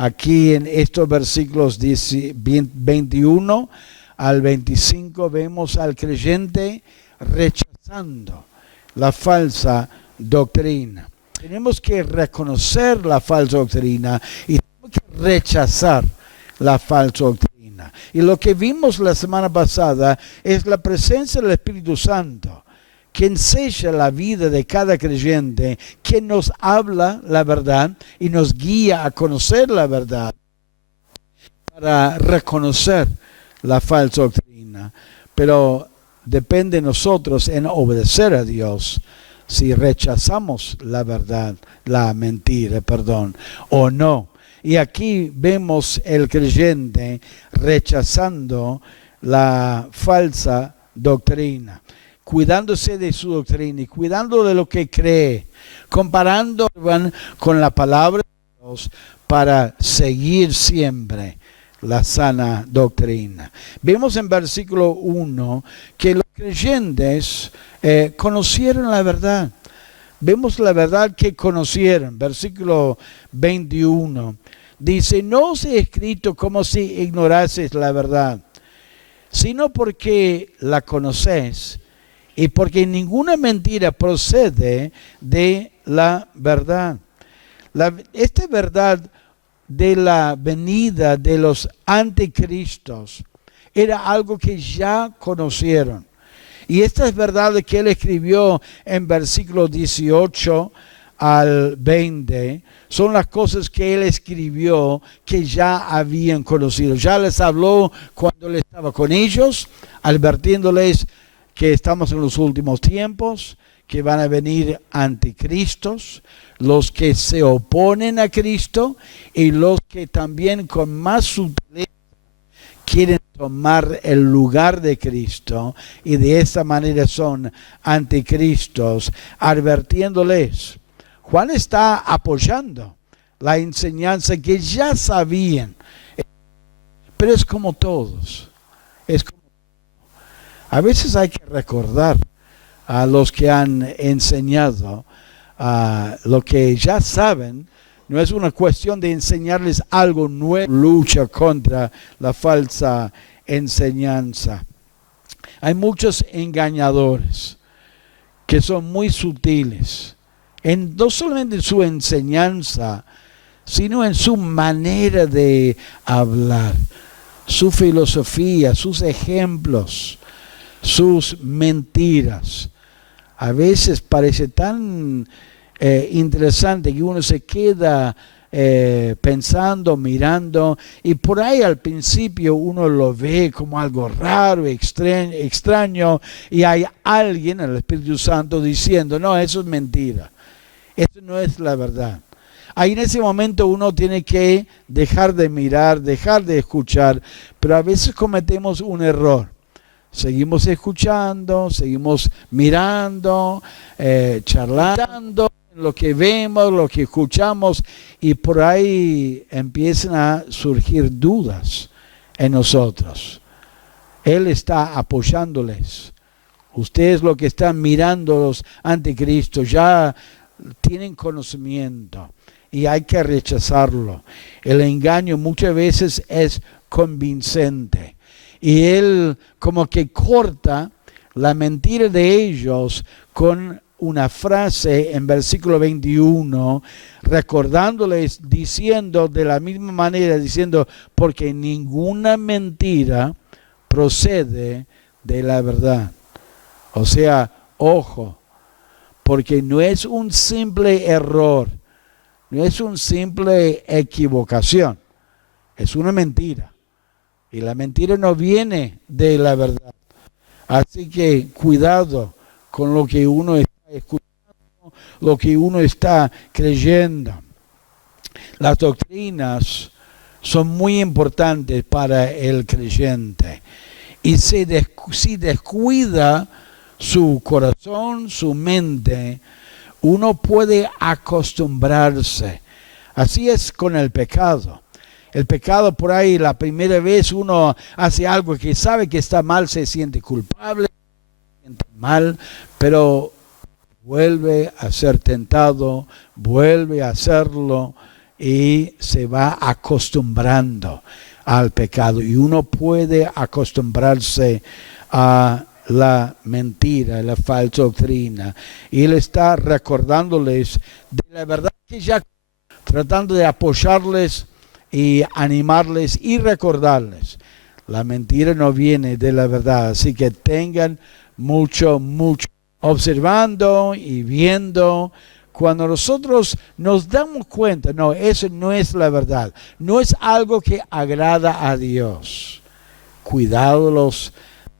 Aquí en estos versículos 21 al 25 vemos al creyente rechazando la falsa doctrina. Tenemos que reconocer la falsa doctrina y tenemos que rechazar la falsa doctrina. Y lo que vimos la semana pasada es la presencia del Espíritu Santo, quien sella la vida de cada creyente, quien nos habla la verdad y nos guía a conocer la verdad para reconocer la falsa doctrina. Pero depende de nosotros en obedecer a Dios si rechazamos la verdad, la mentira, o no. Y aquí vemos el creyente rechazando la falsa doctrina, cuidándose de su doctrina y cuidando de lo que cree, comparando con la palabra de Dios para seguir siempre la sana doctrina. Vemos en versículo 1 que los creyentes conocieron la verdad. Vemos la verdad que conocieron. Versículo 21 dice: no os he escrito como si ignorases la verdad, sino porque la conocéis y porque ninguna mentira procede de la verdad. Esta verdad de la venida de los anticristos era algo que ya conocieron. Y estas verdades que él escribió en versículos 18 al 20 son las cosas que él escribió que ya habían conocido. Ya les habló cuando él estaba con ellos, advirtiéndoles que estamos en los últimos tiempos, que van a venir anticristos, los que se oponen a Cristo y los que también con más sutileza quieren tomar el lugar de Cristo y de esta manera son anticristos, advirtiéndoles. Juan está apoyando la enseñanza que ya sabían, pero es como todos. A veces hay que recordar a los que han enseñado lo que ya saben. No es una cuestión de enseñarles algo nuevo, lucha contra la falsa enseñanza. Hay muchos engañadores que son muy sutiles, no solamente en su enseñanza, sino en su manera de hablar, su filosofía, sus ejemplos, sus mentiras. A veces parece tan interesante que uno se queda pensando, mirando, y por ahí al principio uno lo ve como algo raro, extraño, y hay alguien, el Espíritu Santo, diciendo: no, eso es mentira, eso no es la verdad. Ahí en ese momento uno tiene que dejar de mirar, dejar de escuchar, pero a veces cometemos un error. Seguimos escuchando, seguimos mirando, charlando, lo que vemos, lo que escuchamos, y por ahí empiezan a surgir dudas en nosotros. Él está apoyándoles. Ustedes, lo que están mirando los anticristos, ya tienen conocimiento y hay que rechazarlo. El engaño muchas veces es convincente y él como que corta la mentira de ellos con una frase en versículo 21, recordándoles, diciendo de la misma manera, diciendo: porque ninguna mentira procede de la verdad. O sea, ojo, porque no es un simple error, no es una simple equivocación, es una mentira. Y la mentira no viene de la verdad. Así que cuidado con lo que uno está escuchando, lo que uno está creyendo. Las doctrinas son muy importantes para el creyente. Y si descuida su corazón, su mente, uno puede acostumbrarse. Así es con el pecado. El pecado, por ahí, la primera vez uno hace algo que sabe que está mal, se siente culpable, se siente mal, pero vuelve a ser tentado, vuelve a hacerlo y se va acostumbrando al pecado. Y uno puede acostumbrarse a la mentira, la falsa doctrina. Y Él está recordándoles de la verdad que ya, tratando de apoyarles y animarles y recordarles. La mentira no viene de la verdad, así que tengan mucho observando y viendo. Cuando nosotros nos damos cuenta, no, eso no es la verdad, no es algo que agrada a Dios. Cuidado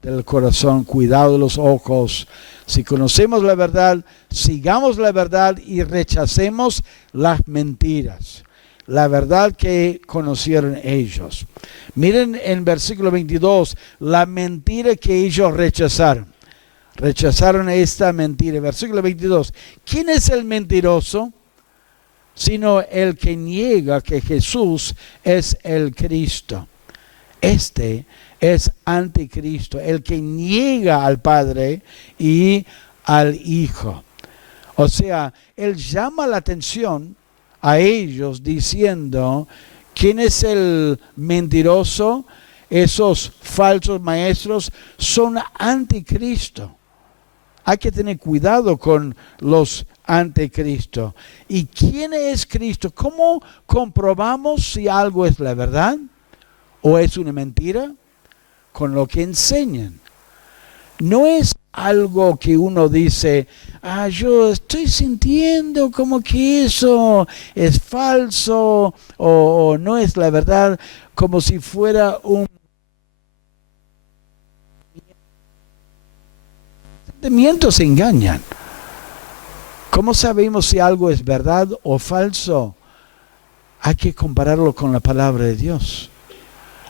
del corazón, cuidado de los ojos. Si conocemos la verdad, sigamos la verdad y rechacemos las mentiras. La verdad que conocieron ellos. Miren en versículo 22, la mentira que ellos rechazaron. Rechazaron esta mentira. Versículo 22. ¿Quién es el mentiroso? Sino el que niega que Jesús es el Cristo. Este es anticristo, el que niega al Padre y al Hijo. O sea, él llama la atención a ellos diciendo, ¿quién es el mentiroso? Esos falsos maestros son anticristo. Hay que tener cuidado con los anticristo. ¿Y quién es Cristo? ¿Cómo comprobamos si algo es la verdad o es una mentira? Con lo que enseñan. No es algo que uno dice, yo estoy sintiendo como que eso es falso o no es la verdad, como si fuera un sentimientos se engañan. ¿Cómo sabemos si algo es verdad o falso? Hay que compararlo con la palabra de Dios.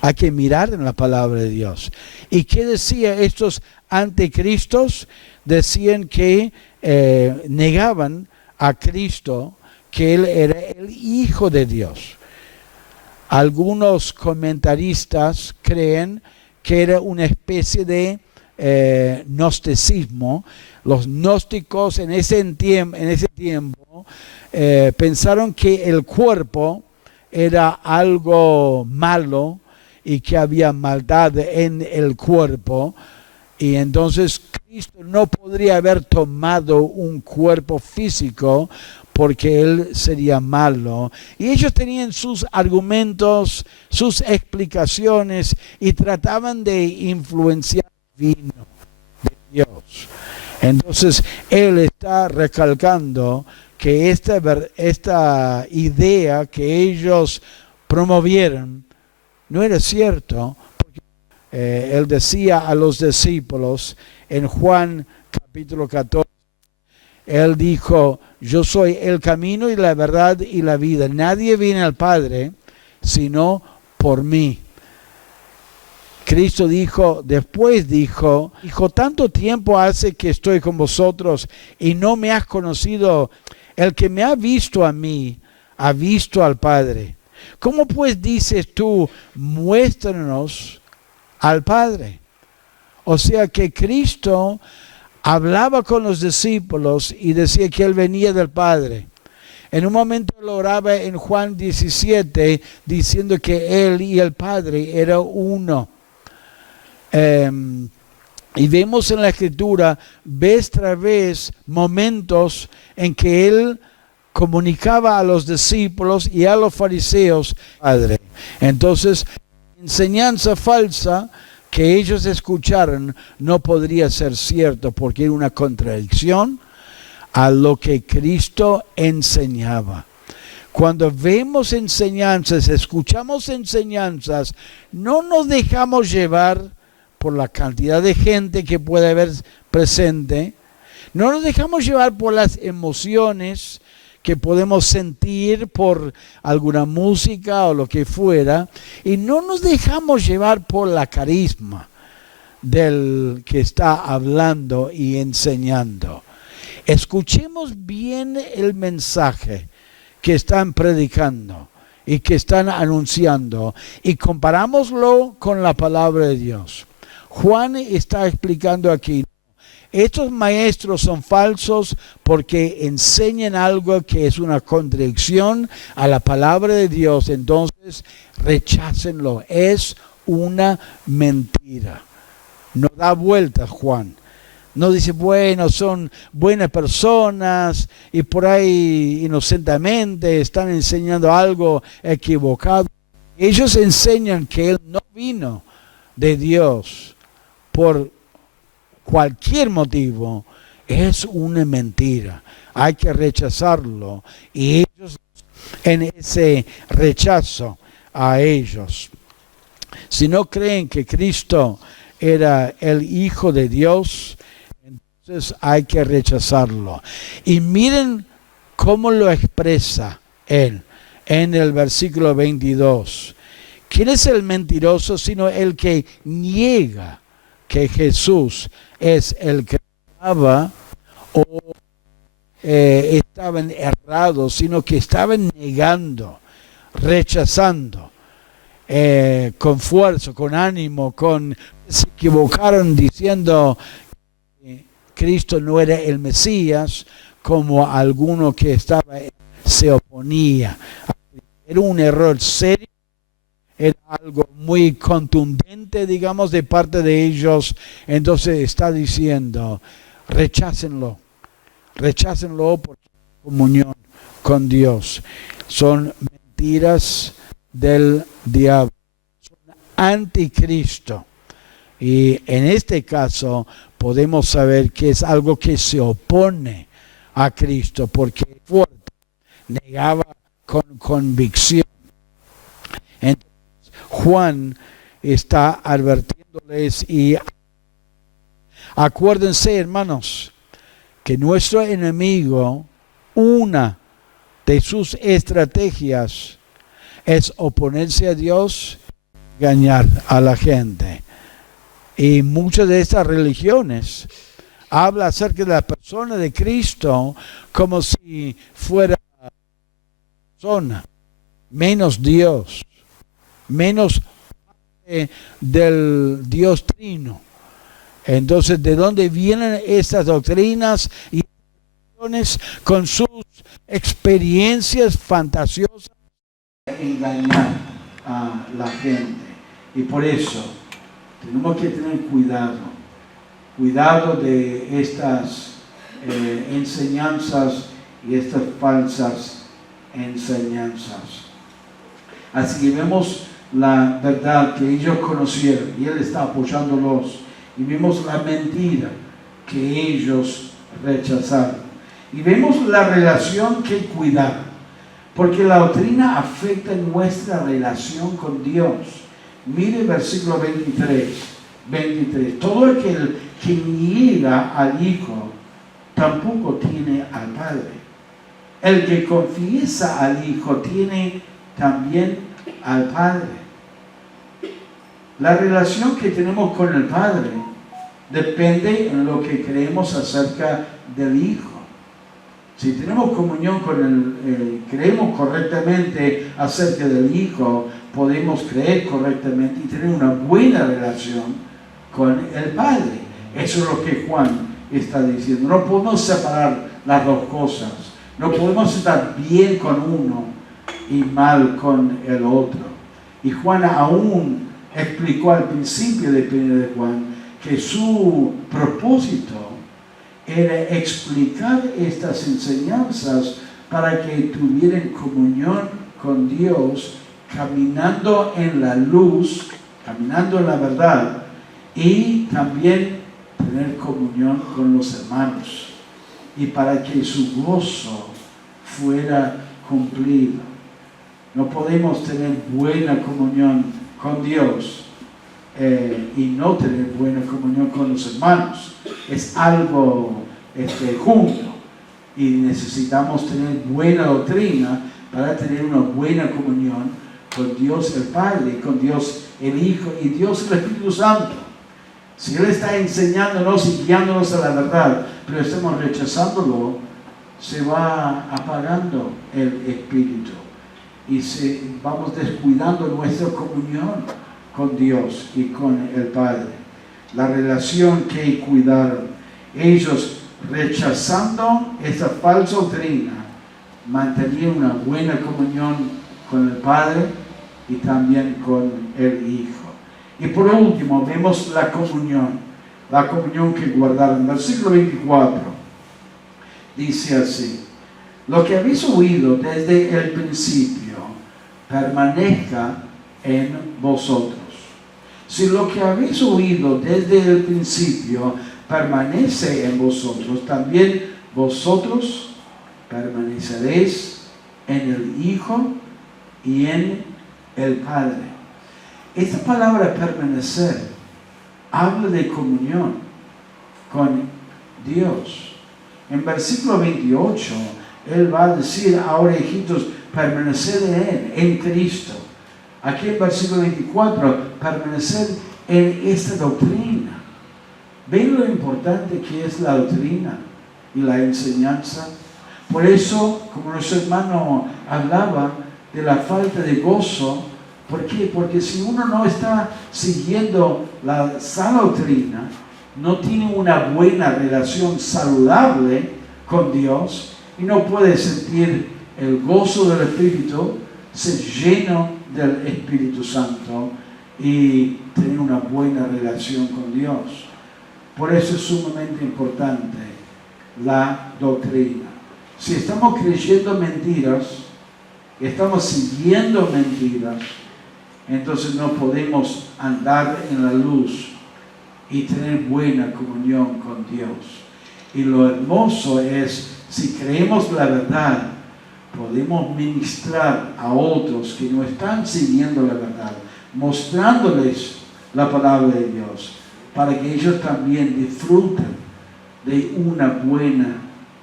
Hay que mirar en la palabra de Dios. ¿Y qué decía estos anticristos? Decían que negaban a Cristo, que Él era el Hijo de Dios. Algunos comentaristas creen que era una especie de gnosticismo. Los gnósticos en ese tiempo pensaron que el cuerpo era algo malo y que había maldad en el cuerpo, y entonces Cristo no podría haber tomado un cuerpo físico porque Él sería malo. Y ellos tenían sus argumentos, sus explicaciones, y trataban de influenciar el vino de Dios. Entonces Él está recalcando que esta idea que ellos promovieron no era cierto, porque Él decía a los discípulos en Juan capítulo 14, Él dijo, yo soy el camino y la verdad y la vida. Nadie viene al Padre sino por mí. Cristo después dijo, tanto tiempo hace que estoy con vosotros y no me has conocido. El que me ha visto a mí, ha visto al Padre. ¿Cómo pues dices tú, muéstranos al Padre? O sea que Cristo hablaba con los discípulos y decía que Él venía del Padre. En un momento Él oraba en Juan 17 diciendo que Él y el Padre eran uno. Y vemos en la Escritura vez tras vez momentos en que Él comunicaba a los discípulos y a los fariseos, Padre. Entonces, enseñanza falsa que ellos escucharon no podría ser cierto porque era una contradicción a lo que Cristo enseñaba. Cuando vemos enseñanzas, escuchamos enseñanzas, no nos dejamos llevar por la cantidad de gente que puede haber presente, no nos dejamos llevar por las emociones que podemos sentir por alguna música o lo que fuera, y no nos dejamos llevar por la carisma del que está hablando y enseñando. Escuchemos bien el mensaje que están predicando y que están anunciando y comparámoslo con la palabra de Dios. Juan está explicando aquí, estos maestros son falsos porque enseñan algo que es una contradicción a la palabra de Dios. Entonces, rechácenlo. Es una mentira. No da vueltas, Juan. No dice, bueno, son buenas personas y por ahí inocentemente están enseñando algo equivocado. Ellos enseñan que Él no vino de Dios por cualquier motivo. Es una mentira. Hay que rechazarlo. Y ellos, en ese rechazo a ellos, si no creen que Cristo era el Hijo de Dios, entonces hay que rechazarlo. Y miren cómo lo expresa Él en el versículo 22. ¿Quién es el mentiroso sino el que niega que Jesús es el que estaba o estaban errados, sino que estaban negando, rechazando con fuerza, con ánimo, se equivocaron diciendo que Cristo no era el Mesías, como alguno que se oponía. Era un error serio. Era algo muy contundente, digamos, de parte de ellos. Entonces está diciendo, rechácenlo porque comunión con Dios. Son mentiras del diablo, son anticristo. Y en este caso podemos saber que es algo que se opone a Cristo, porque es fuerte, negaba con convicción. Entonces, Juan está advirtiéndoles y acuérdense, hermanos, que nuestro enemigo, una de sus estrategias es oponerse a Dios, engañar a la gente. Y muchas de estas religiones hablan acerca de la persona de Cristo como si fuera persona, menos Dios, menos del Dios Trino. Entonces, ¿de dónde vienen estas doctrinas y con sus experiencias fantasiosas? Engañar a la gente. Y por eso tenemos que tener cuidado de estas enseñanzas y estas falsas enseñanzas. Así que vemos la verdad que ellos conocieron y Él está apoyándolos, y vemos la mentira que ellos rechazaron, y vemos la relación que cuidar, porque la doctrina afecta nuestra relación con Dios. Mire el versículo 23. Todo aquel que niega al Hijo tampoco tiene al Padre. El que confiesa al Hijo tiene también al Padre. La relación que tenemos con el Padre depende en lo que creemos acerca del Hijo. Si tenemos comunión con creemos correctamente acerca del Hijo, podemos creer correctamente y tener una buena relación con el Padre. Eso es lo que Juan está diciendo. No podemos separar las dos cosas. No podemos estar bien con uno y mal con el otro. Y Juan aún explicó al principio de 1 de Juan que su propósito era explicar estas enseñanzas para que tuvieran comunión con Dios, caminando en la luz, caminando en la verdad, y también tener comunión con los hermanos, y para que su gozo fuera cumplido. No podemos tener buena comunión con Dios y no tener buena comunión con los hermanos. Es algo junto, y necesitamos tener buena doctrina para tener una buena comunión con Dios el Padre, con Dios el Hijo y Dios el Espíritu Santo. Si Él está enseñándonos y guiándonos a la verdad, pero estamos rechazándolo, se va apagando el Espíritu y vamos descuidando nuestra comunión con Dios y con el Padre. La relación que cuidaron Ellos, rechazando esa falsa doctrina, mantenían una buena comunión con el Padre y también con el Hijo. Y por último, vemos la comunión que guardaron. Versículo 24 dice así: lo que habéis oído desde el principio permanezca en vosotros. Si lo que habéis oído desde el principio permanece en vosotros, también vosotros permaneceréis en el Hijo y en el Padre. Esta palabra permanecer habla de comunión con Dios. En versículo 28, Él va a decir: ahora, hijitos, permaneced en Él, en Cristo. Aquí en versículo 24, permanecer en esta doctrina. ¿Ven lo importante que es la doctrina y la enseñanza? Por eso, como nuestro hermano hablaba de la falta de gozo, ¿por qué? Porque si uno no está siguiendo la sana doctrina, no tiene una buena relación saludable con Dios y no puede sentir el gozo del Espíritu, ser lleno del Espíritu Santo y tener una buena relación con Dios. Por eso es sumamente importante la doctrina. Si estamos creyendo mentiras, estamos siguiendo mentiras, entonces no podemos andar en la luz y tener buena comunión con Dios. Y lo hermoso es, si creemos la verdad, podemos ministrar a otros que no están siguiendo la verdad, mostrándoles la palabra de Dios, para que ellos también disfruten de una buena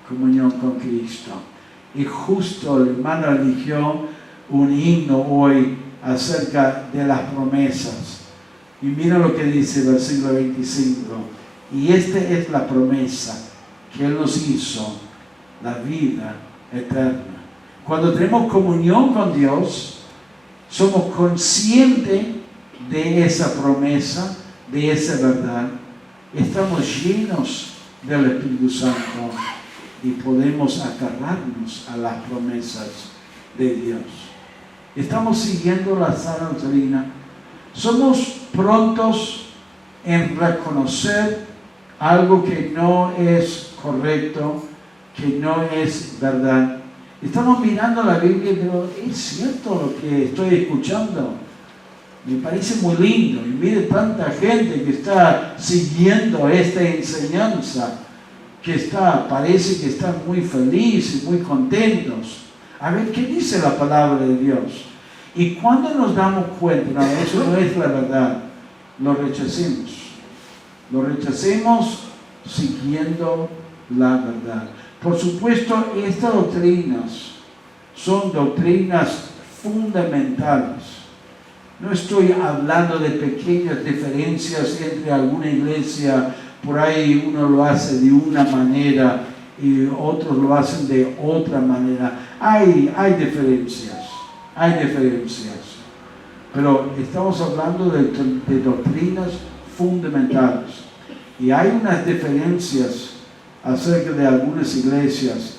comunión con Cristo. Y justo el hermano eligió un himno hoy acerca de las promesas. Y mira lo que dice el versículo 25. Y esta es la promesa que Él nos hizo, la vida eterna. Cuando tenemos comunión con Dios, somos conscientes de esa promesa, de esa verdad. Estamos llenos del Espíritu Santo y podemos agarrarnos a las promesas de Dios. Estamos siguiendo la sana doctrina. Somos prontos en reconocer algo que no es correcto, que no es verdad. Estamos mirando la Biblia y digo: ¿es cierto lo que estoy escuchando? Me parece muy lindo. Y mire tanta gente que está siguiendo esta enseñanza, que parece que están muy felices, muy contentos. A ver, ¿qué dice la palabra de Dios? Y cuando nos damos cuenta, no, eso no es la verdad, lo rechacemos. Lo rechacemos siguiendo la verdad. Por supuesto, estas doctrinas son doctrinas fundamentales. No estoy hablando de pequeñas diferencias entre alguna iglesia. Por ahí uno lo hace de una manera y otros lo hacen de otra manera. Hay diferencias. Pero estamos hablando de doctrinas fundamentales. Y hay unas diferencias acerca de algunas iglesias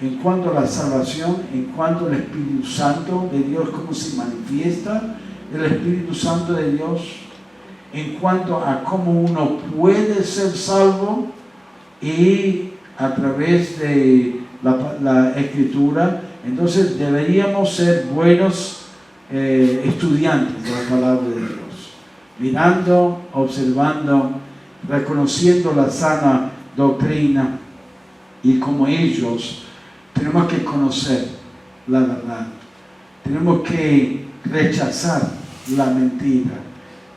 en cuanto a la salvación, en cuanto al Espíritu Santo de Dios, cómo se manifiesta el Espíritu Santo de Dios, en cuanto a cómo uno puede ser salvo y a través de la Escritura. Entonces deberíamos ser buenos estudiantes de la palabra de Dios, mirando, observando, reconociendo la sana doctrina, y como ellos tenemos que conocer la verdad, tenemos que rechazar la mentira,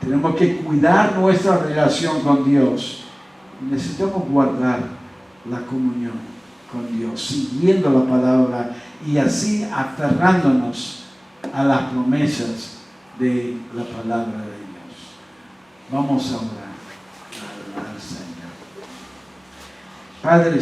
tenemos que cuidar nuestra relación con Dios. Necesitamos guardar la comunión con Dios, siguiendo la palabra y así aferrándonos a las promesas de la palabra de Dios. Vamos a orar al Señor. Padre,